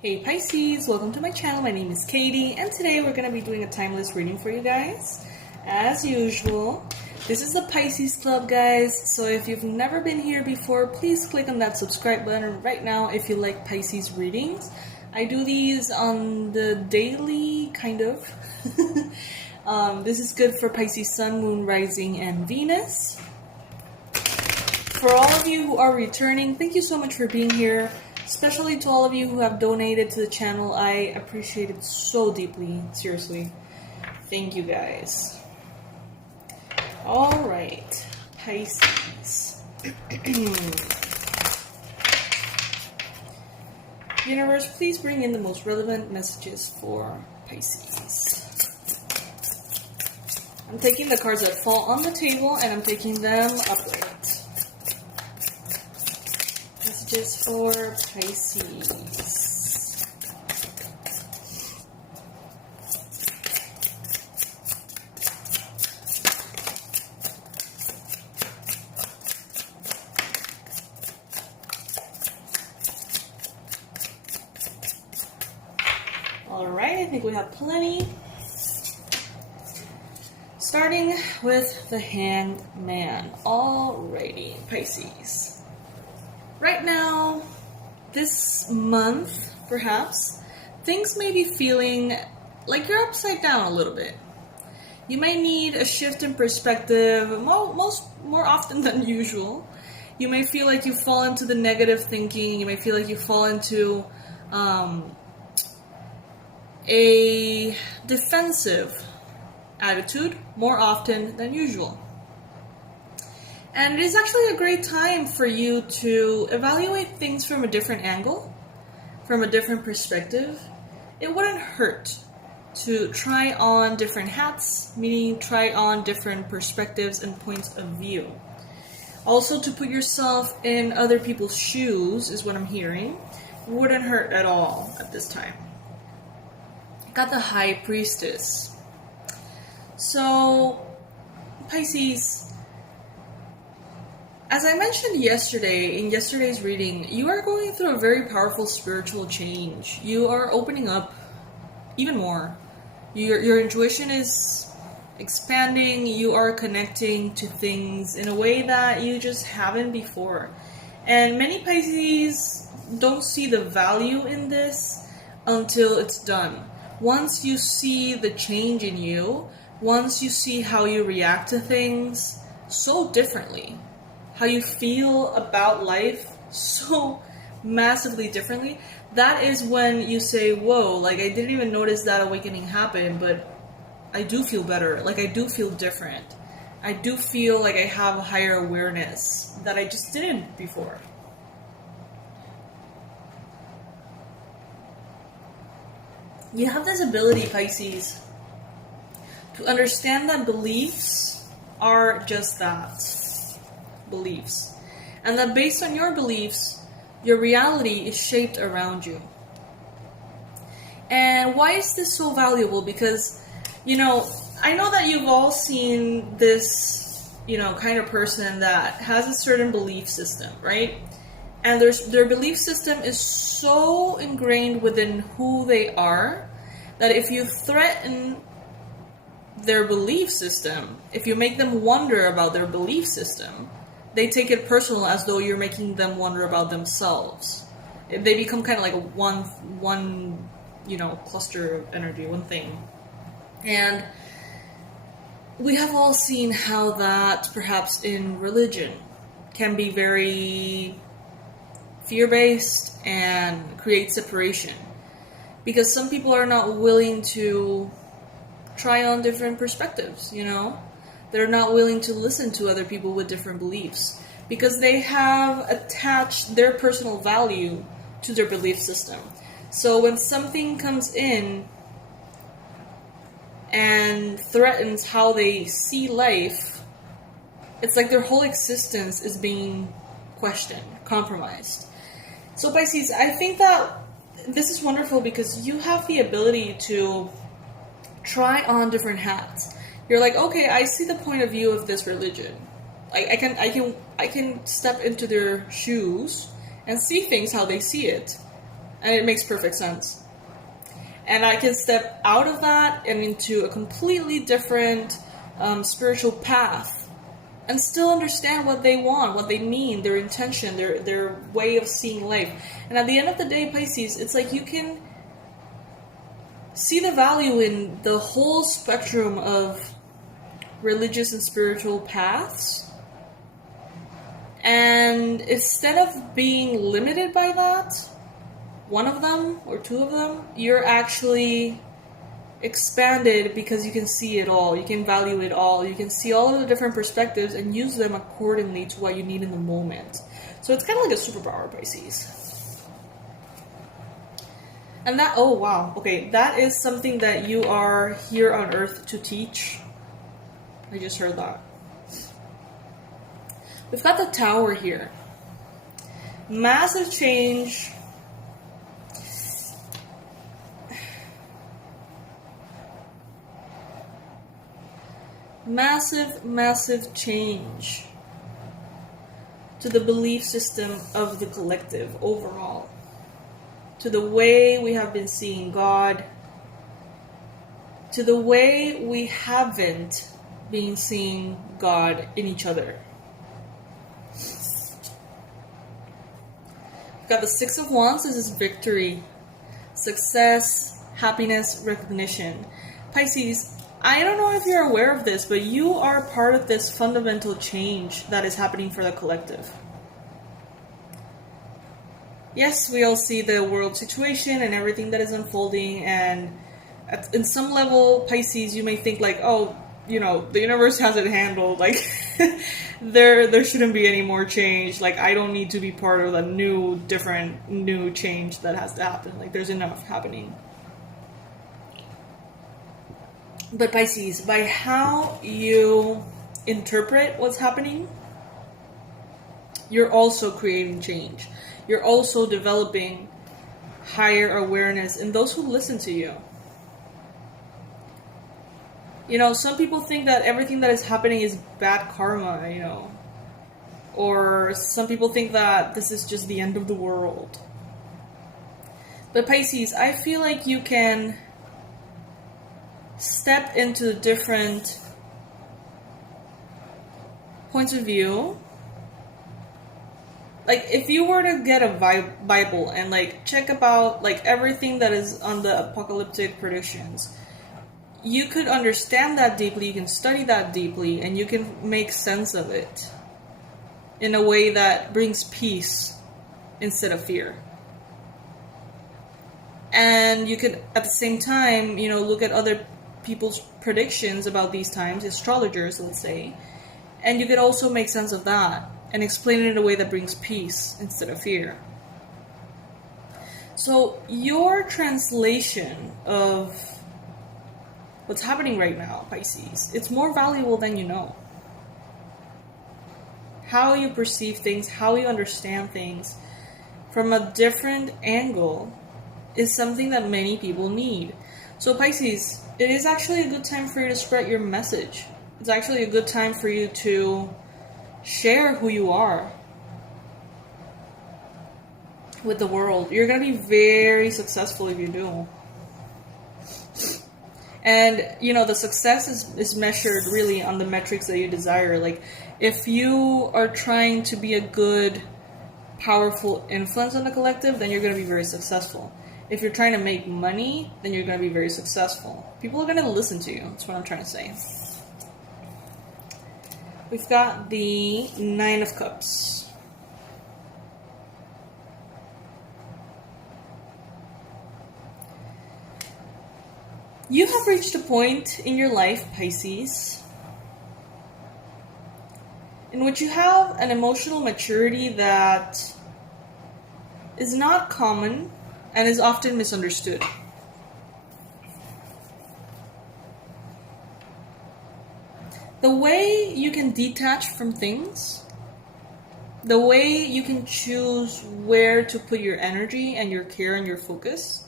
Hey Pisces, welcome to my channel. My name is Katie, and today we're going to be doing a timeless reading for you guys. As usual, this is the Pisces Club, guys, so if you've never been here before, please click on that subscribe button right now if you like Pisces readings. I do these on the daily, kind of. This is good for Pisces Sun, Moon, Rising, and Venus. For all of you who are returning, thank you so much for being here. Especially to all of you who have donated to the channel. I appreciate it so deeply. Seriously. Thank you guys. Alright. Pisces. Universe, please bring in the most relevant messages for Pisces. I'm taking the cards that fall on the table and I'm taking them upright. Messages for Pisces. Alright, I think we have plenty. Starting with the Hangman. Alrighty, Pisces. Right now, this month, perhaps, things may be feeling like you're upside down a little bit. You may need a shift in perspective more often than usual. You may feel like you fall into the negative thinking. You may feel like you fall into a defensive attitude more often than usual. And it is actually a great time for you to evaluate things from a different angle, from a different perspective. It wouldn't hurt to try on different hats, meaning try on different perspectives and points of view. Also, to put yourself in other people's shoes is what I'm hearing. Wouldn't hurt at all at this time. Got the High Priestess. So, Pisces, as I mentioned yesterday, in yesterday's reading, you are going through a very powerful spiritual change. You are opening up even more. Your intuition is expanding. You are connecting to things in a way that you just haven't before. And many Pisces don't see the value in this until it's done. Once you see the change in you, once you see how you react to things so differently, how you feel about life so massively differently, that is when you say, whoa, like I didn't even notice that awakening happen, but I do feel better. Like I do feel different. I do feel like I have a higher awareness that I just didn't before. You have this ability, Pisces, to understand that beliefs are just that. Beliefs, and that based on your beliefs, your reality is shaped around you. And why is this so valuable? Because, I know that you've all seen this, kind of person that has a certain belief system, right? And their belief system is so ingrained within who they are that if you threaten their belief system, if you make them wonder about their belief system, they take it personal as though you're making them wonder about themselves. They become kind of like a one cluster of energy, one thing. And we have all seen how that, perhaps in religion, can be very fear-based and create separation. Because some people are not willing to try on different perspectives, They're not willing to listen to other people with different beliefs because they have attached their personal value to their belief system. So when something comes in and threatens how they see life, it's like their whole existence is being questioned, compromised. So Pisces, I think that this is wonderful because you have the ability to try on different hats. You're like, okay, I see the point of view of this religion. I can step into their shoes and see things how they see it. And it makes perfect sense. And I can step out of that and into a completely different spiritual path and still understand what they want, what they mean, their intention, their way of seeing life. And at the end of the day, Pisces, it's like you can see the value in the whole spectrum of religious and spiritual paths. And instead of being limited by that, one of them or two of them, you're actually expanded because you can see it all, you can value it all, you can see all of the different perspectives and use them accordingly to what you need in the moment. So it's kind of like a superpower, Pisces. And that, oh wow, okay, that is something that you are here on Earth to teach. I just heard that. We've got the Tower here. Massive change. Massive change to the belief system of the collective overall. To the way we have been seeing God. To the way we haven't been seeing God in each other. We've got the Six of Wands. This is victory, success, happiness, recognition. Pisces, I don't know if you're aware of this, but you are part of this fundamental change that is happening for the collective. Yes, we all see the world situation and everything that is unfolding, and in some level, Pisces, you may think like, oh, you know, the universe has it handled, like, there shouldn't be any more change, like, I don't need to be part of the new change that has to happen, like, there's enough happening. But Pisces, by how you interpret what's happening, you're also creating change. You're also developing higher awareness in those who listen to you. You know, some people think that everything that is happening is bad karma, you know. Or some people think that this is just the end of the world. But Pisces, I feel like you can step into different points of view. Like, if you were to get a Bible and, like, check about, like, everything that is on the apocalyptic predictions, you could understand that deeply, you can study that deeply, and you can make sense of it in a way that brings peace instead of fear. And you could, at the same time, you know, look at other people's predictions about these times, astrologers, let's say, and you could also make sense of that and explain it in a way that brings peace instead of fear. So your translation of what's happening right now, Pisces, it's more valuable than you know. How you perceive things, how you understand things from a different angle is something that many people need. So Pisces, it is actually a good time for you to spread your message. It's actually a good time for you to share who you are with the world. You're going to be very successful if you do. And, you know, the success is measured really on the metrics that you desire. Like, if you are trying to be a good, powerful influence on the collective, then you're going to be very successful. If you're trying to make money, then you're going to be very successful. People are going to listen to you. That's what I'm trying to say. We've got the Nine of Cups. You have reached a point in your life, Pisces, in which you have an emotional maturity that is not common and is often misunderstood. The way you can detach from things, the way you can choose where to put your energy and your care and your focus,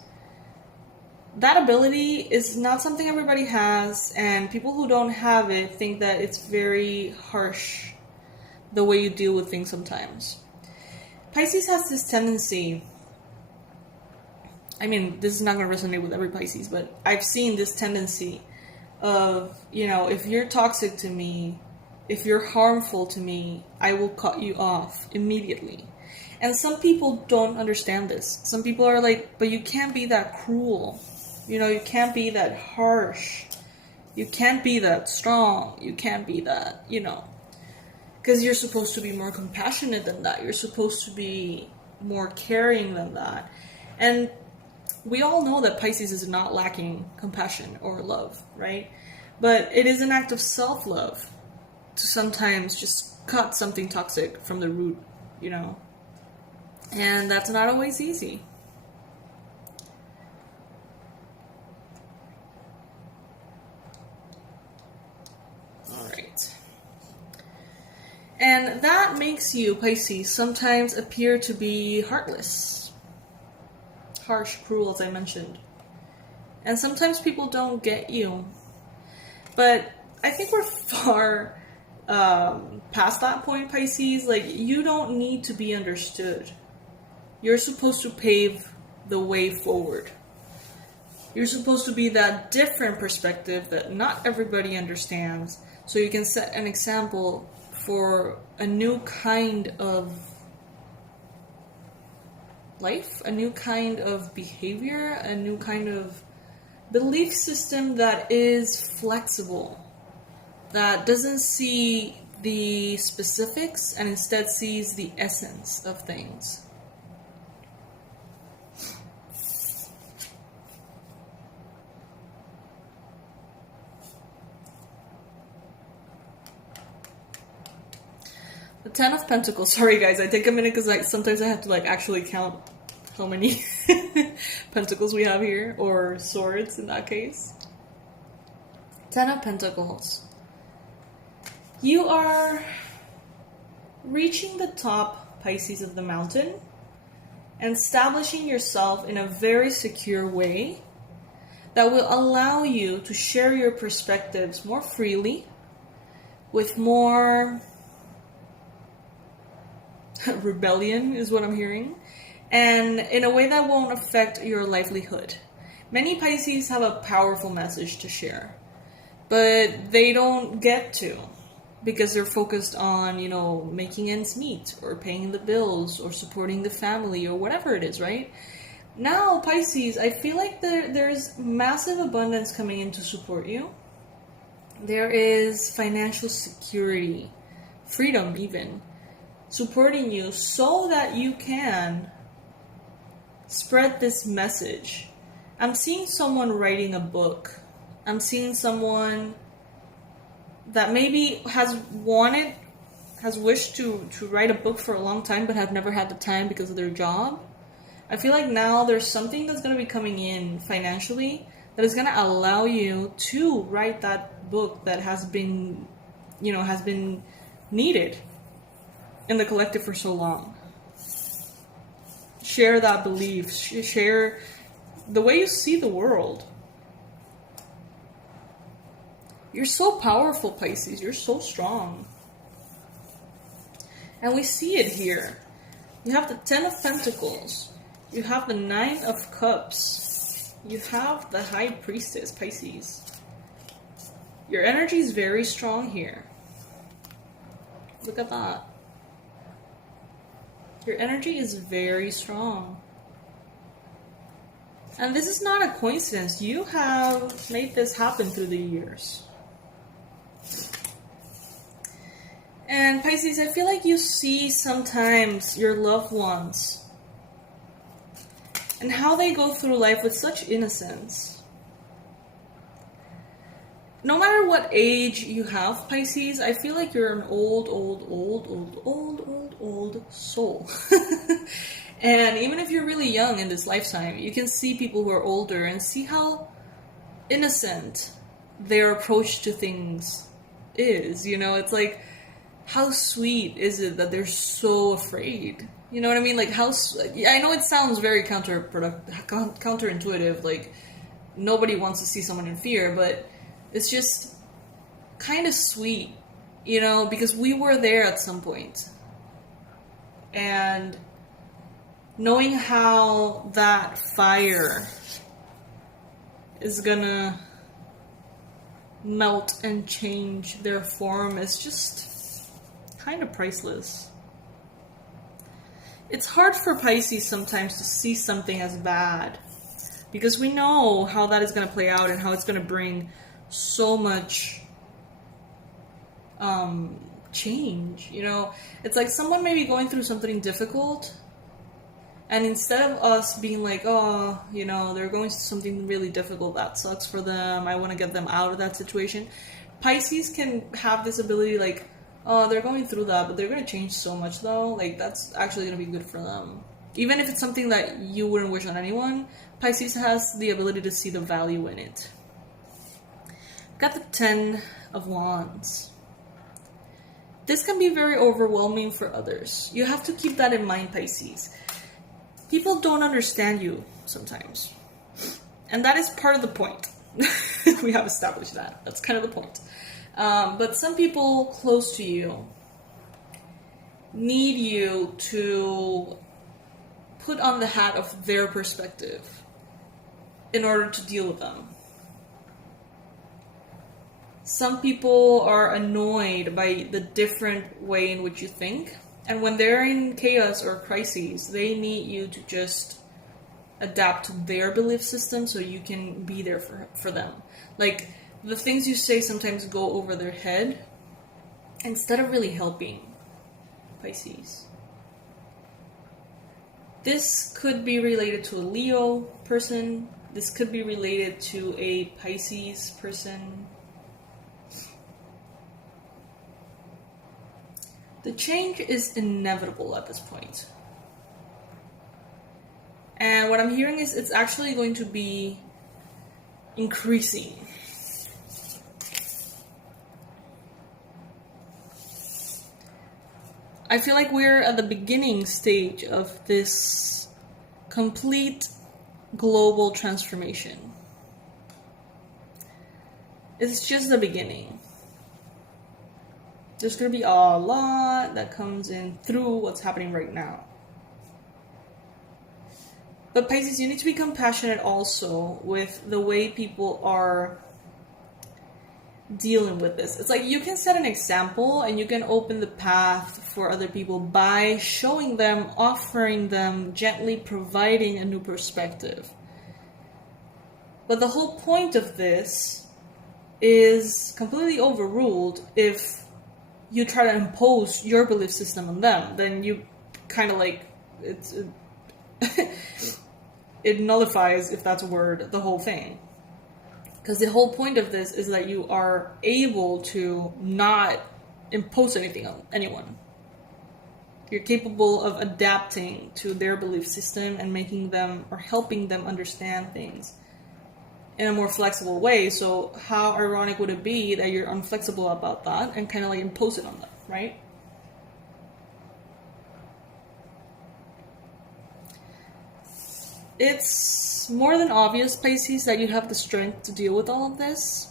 that ability is not something everybody has, and people who don't have it think that it's very harsh the way you deal with things sometimes. Pisces has this tendency I mean, this is not going to resonate with every Pisces, but I've seen this tendency of, you know, if you're toxic to me, if you're harmful to me, I will cut you off immediately. And some people don't understand this. Some people are like, but you can't be that cruel. You know, you can't be that harsh. You can't be that strong. You can't be that, you know. Because you're supposed to be more compassionate than that. You're supposed to be more caring than that. And we all know that Pisces is not lacking compassion or love, right? But it is an act of self-love to sometimes just cut something toxic from the root, you know? And that's not always easy. Alright. And that makes you, Pisces, sometimes appear to be heartless. Harsh, cruel, as I mentioned. And sometimes people don't get you. But I think we're far past that point, Pisces. Like, you don't need to be understood. You're supposed to pave the way forward. You're supposed to be that different perspective that not everybody understands, so you can set an example for a new kind of life, a new kind of behavior, a new kind of belief system that is flexible, that doesn't see the specifics and instead sees the essence of things. The Ten of Pentacles. Sorry guys, I take a minute because sometimes I have to actually count how many pentacles we have here, or swords in that case. Ten of Pentacles. You are reaching the top, Pisces, of the mountain and establishing yourself in a very secure way that will allow you to share your perspectives more freely, with more rebellion is what I'm hearing, and in a way that won't affect your livelihood. Many Pisces have a powerful message to share, but they don't get to because they're focused on, you know, making ends meet or paying the bills or supporting the family or whatever it is, right? Now, Pisces, I feel like there's massive abundance coming in to support you. There is financial security, freedom even, supporting you so that you can spread this message. I'm seeing someone writing a book. I'm seeing someone that maybe has wished to write a book for a long time but have never had the time because of their job. I feel like now there's something that's going to be coming in financially that is going to allow you to write that book that has been needed in the collective for so long. Share that belief. Share the way you see the world. You're so powerful, Pisces. You're so strong. And we see it here. You have the Ten of Pentacles. You have the Nine of Cups. You have the High Priestess, Pisces. Your energy is very strong here. Look at that. Your energy is very strong. And this is not a coincidence. You have made this happen through the years. And Pisces, I feel like you see sometimes your loved ones and how they go through life with such innocence. No matter what age you have, Pisces, I feel like you're an old soul. And even if you're really young in this lifetime, you can see people who are older and see how innocent their approach to things is. You know, it's like, how sweet is it that they're so afraid? You know what I mean? Like, I know it sounds very counterintuitive, like nobody wants to see someone in fear, but it's just kind of sweet, you know, because we were there at some point. And knowing how that fire is gonna melt and change their form is just kind of priceless. It's hard for Pisces sometimes to see something as bad because we know how that is going to play out and how it's going to bring so much change. You know, it's like someone may be going through something difficult, and instead of us being like, oh, you know, they're going through something really difficult, that sucks for them, I want to get them out of that situation, Pisces can have this ability like, oh, they're going through that, but they're going to change so much though, like that's actually going to be good for them. Even if it's something that you wouldn't wish on anyone, Pisces has the ability to see the value in it. Got the 10 of Wands. This can be very overwhelming for others. You have to keep that in mind, Pisces. People don't understand you sometimes. And that is part of the point. We have established that. That's kind of the point. But some people close to you need you to put on the hat of their perspective in order to deal with them. Some people are annoyed by the different way in which you think. And when they're in chaos or crises, they need you to just adapt to their belief system so you can be there for them. Like, the things you say sometimes go over their head instead of really helping, Pisces. This could be related to a Leo person. This could be related to a Pisces person. The change is inevitable at this point. And what I'm hearing is it's actually going to be increasing. I feel like we're at the beginning stage of this complete global transformation. It's just the beginning. There's going to be a lot that comes in through what's happening right now. But Pisces, you need to be compassionate also with the way people are dealing with this. It's like you can set an example and you can open the path for other people by showing them, offering them, gently providing a new perspective. But the whole point of this is completely overruled if you try to impose your belief system on them. Then you kind of like, it nullifies, if that's a word, the whole thing. Because the whole point of this is that you are able to not impose anything on anyone. You're capable of adapting to their belief system and making them or helping them understand things in a more flexible way. So how ironic would it be that you're unflexible about that and kind of like impose it on them, right? It's more than obvious, Pisces, that you have the strength to deal with all of this.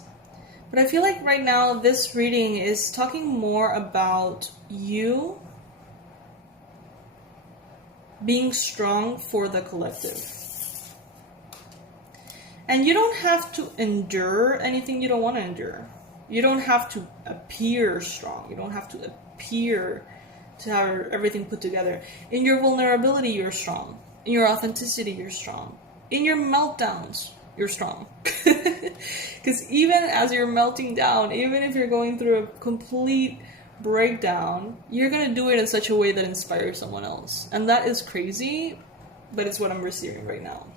But I feel like right now this reading is talking more about you being strong for the collective. And you don't have to endure anything you don't want to endure. You don't have to appear strong. You don't have to appear to have everything put together. In your vulnerability, you're strong. In your authenticity, you're strong. In your meltdowns, you're strong. Because even as you're melting down, even if you're going through a complete breakdown, you're going to do it in such a way that inspires someone else. And that is crazy, but it's what I'm receiving right now.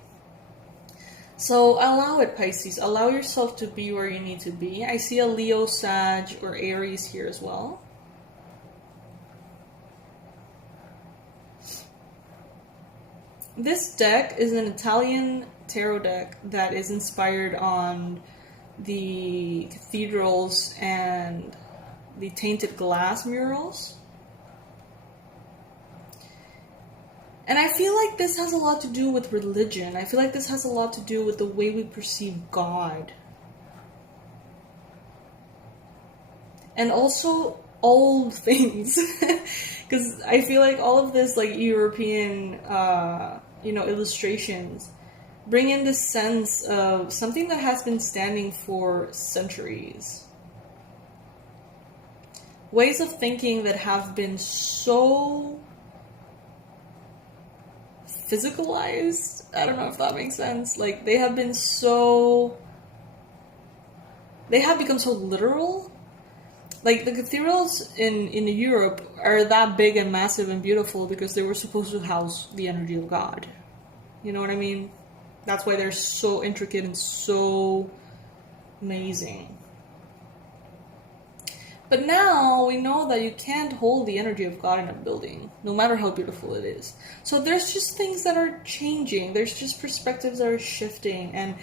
So allow it, Pisces. Allow yourself to be where you need to be. I see a Leo, Sag, or Aries here as well. This deck is an Italian tarot deck that is inspired on the cathedrals and the tainted glass murals. And I feel like this has a lot to do with religion. I feel like this has a lot to do with the way we perceive God. And also old things. Because I feel like all of this, like, European, illustrations bring in this sense of something that has been standing for centuries. Ways of thinking that have been so physicalized. I don't know if that makes sense. Like, they have become so literal. Like, the cathedrals in Europe are that big and massive and beautiful because they were supposed to house the energy of God. You know what I mean? That's why they're so intricate and so amazing. But now we know that you can't hold the energy of God in a building, no matter how beautiful it is. So there's just things that are changing. There's just perspectives that are shifting. And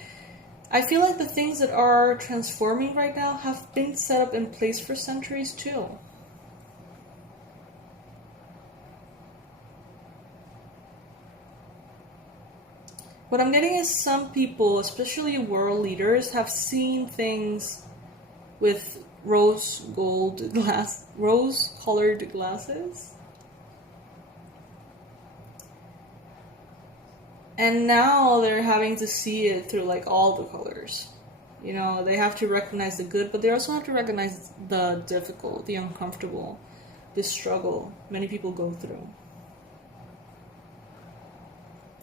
I feel like the things that are transforming right now have been set up in place for centuries too. What I'm getting is some people, especially world leaders, have seen things with rose-colored glasses. And now they're having to see it through, like, all the colors. You know, they have to recognize the good, but they also have to recognize the difficult, the uncomfortable, the struggle many people go through.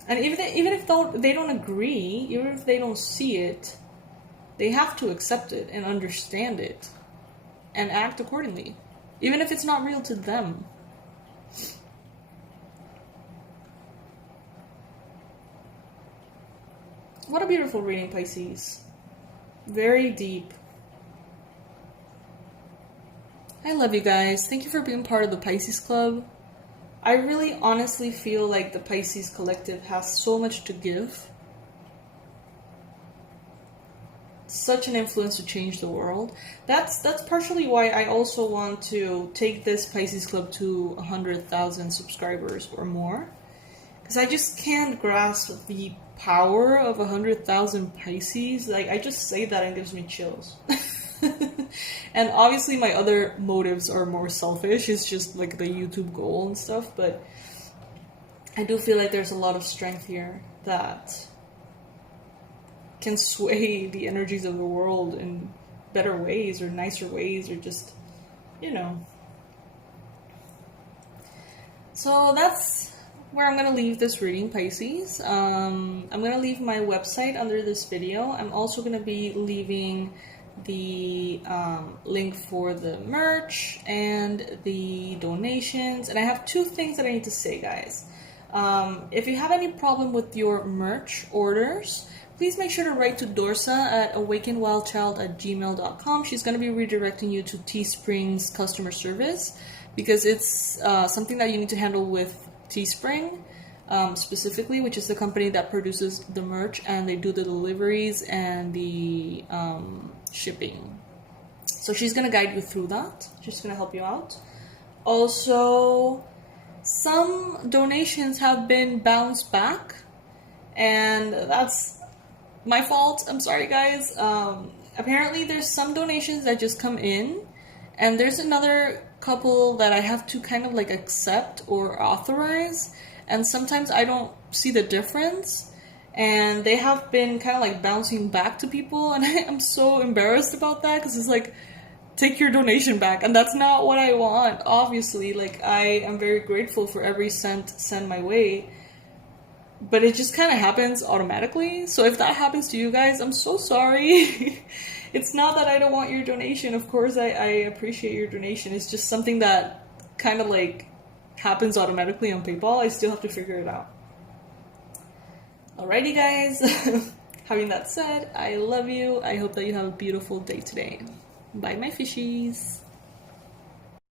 And even if they don't agree, even if they don't see it, they have to accept it and understand it and act accordingly, even if it's not real to them. What a beautiful reading, Pisces. Very deep. I love you guys. Thank you for being part of the Pisces Club. I really honestly feel like the Pisces Collective has so much to give. Such an influence to change the world. That's partially why I also want to take this Pisces Club to 100,000 subscribers or more. Because I just can't grasp the power of 100,000 Pisces. Like, I just say that and it gives me chills. And obviously my other motives are more selfish. It's just like the YouTube goal and stuff. But I do feel like there's a lot of strength here that can sway the energies of the world in better ways or nicer ways, or just, you know. So that's where I'm going to leave this reading, Pisces. I'm going to leave my website under this video. I'm also going to be leaving the link for the merch and the donations. And I have two things that I need to say, guys. If you have any problem with your merch orders, please make sure to write to Dorsa at awakenwildchild@gmail.com. She's going to be redirecting you to Teespring's customer service, because it's something that you need to handle with Teespring specifically, which is the company that produces the merch, and they do the deliveries and the shipping. So she's going to guide you through that. She's going to help you out. Also, some donations have been bounced back, and that's my fault. I'm sorry, guys. Apparently there's some donations that just come in, and there's another couple that I have to kind of like accept or authorize, and sometimes I don't see the difference, and they have been kind of like bouncing back to people, and I'm so embarrassed about that, because it's like, take your donation back, and that's not what I want, obviously. Like, I am very grateful for every cent sent my way, but it just kind of happens automatically. So if that happens to you guys, I'm so sorry. It's not that I don't want your donation. Of course, I appreciate your donation. It's just something that kind of like happens automatically on PayPal. I still have to figure it out. Alrighty, guys. Having that said, I love you. I hope that you have a beautiful day today. Bye, my fishies.